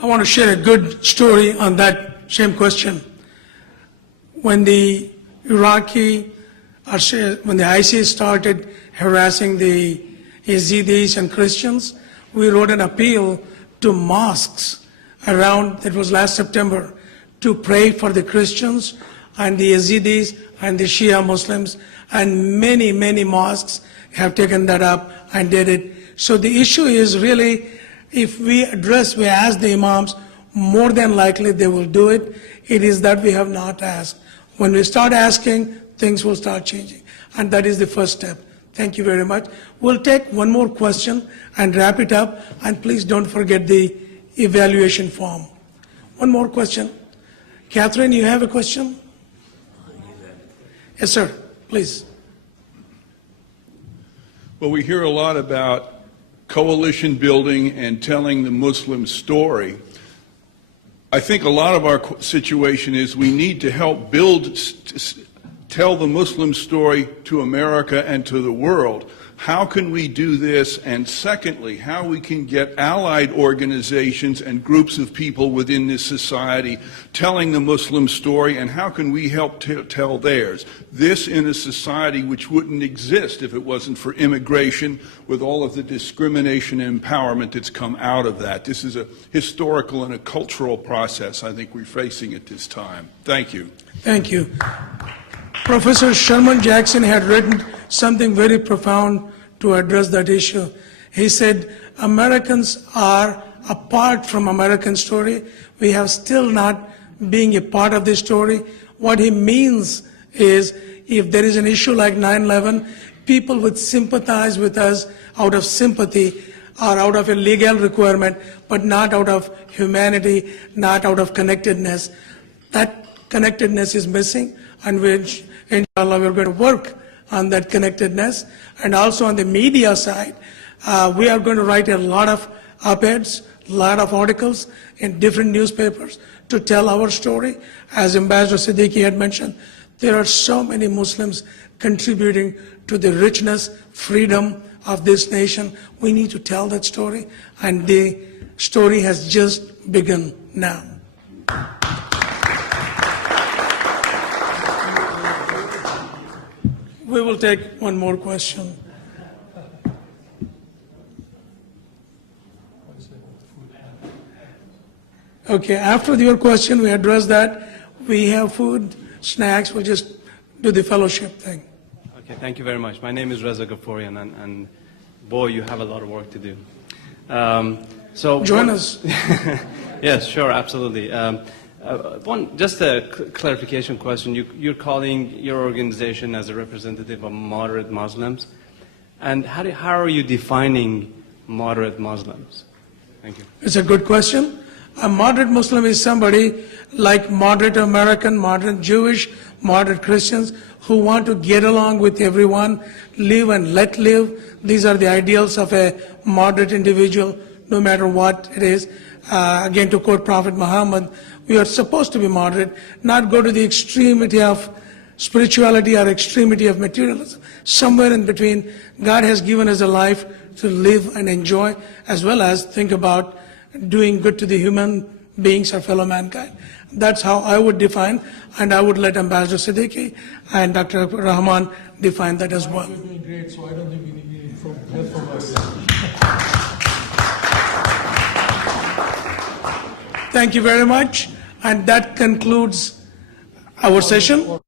I want to share a good story on that same question. When the ISIS started harassing the Yazidis and Christians, we wrote an appeal to mosques around, that was last September, to pray for the Christians and the Yazidis and the Shia Muslims, and many, many mosques have taken that up and did it. So the issue is really, if we ask the imams, more than likely they will do it. It is that we have not asked. When we start asking, things will start changing. And that is the first step. Thank you very much. We'll take one more question and wrap it up. And please don't forget the evaluation form. One more question. Catherine, you have a question? Yes, sir. Please. Well, we hear a lot about coalition building and telling the Muslim story. I think a lot of our situation is we need to help tell the Muslim story to America and to the world. How can we do this? And secondly, how we can get allied organizations and groups of people within this society telling the Muslim story, and how can we help tell theirs? This in a society which wouldn't exist if it wasn't for immigration, with all of the discrimination and empowerment that's come out of that. This is a historical and a cultural process I think we're facing at this time. Thank you. Thank you. Professor Sherman Jackson had written something very profound to address that issue. He said, Americans are apart from American story. We have still not being a part of this story. What he means is, if there is an issue like 9/11, people would sympathize with us out of sympathy or out of a legal requirement, but not out of humanity, not out of connectedness. That connectedness is missing, and which, inshallah, we're going to work on that connectedness. And also on the media side, we are going to write a lot of op-eds, a lot of articles in different newspapers to tell our story. As Ambassador Siddiqui had mentioned, there are so many Muslims contributing to the richness, freedom of this nation. We need to tell that story, and the story has just begun now. We will take one more question. Okay, after your question, we address that. We have food, snacks, we'll just do the fellowship thing. Okay, thank you very much. My name is Reza Ghafourian, and boy, you have a lot of work to do. Join us. Yes, sure, absolutely. Just a clarification question. You're calling your organization as a representative of moderate Muslims, and how are you defining moderate Muslims? Thank you. It's a good question. A moderate Muslim is somebody like moderate American, moderate Jewish, moderate Christians who want to get along with everyone, live and let live. These are the ideals of a moderate individual, no matter what it is. Again, to quote Prophet Muhammad, we are supposed to be moderate, not go to the extremity of spirituality or extremity of materialism. Somewhere in between, God has given us a life to live and enjoy, as well as think about doing good to the human beings or fellow mankind. That's how I would define, and I would let Ambassador Siddiqui and Dr. Rahman define that as well. We're doing great, so I don't think we need help from us. Thank you very much. And that concludes our session.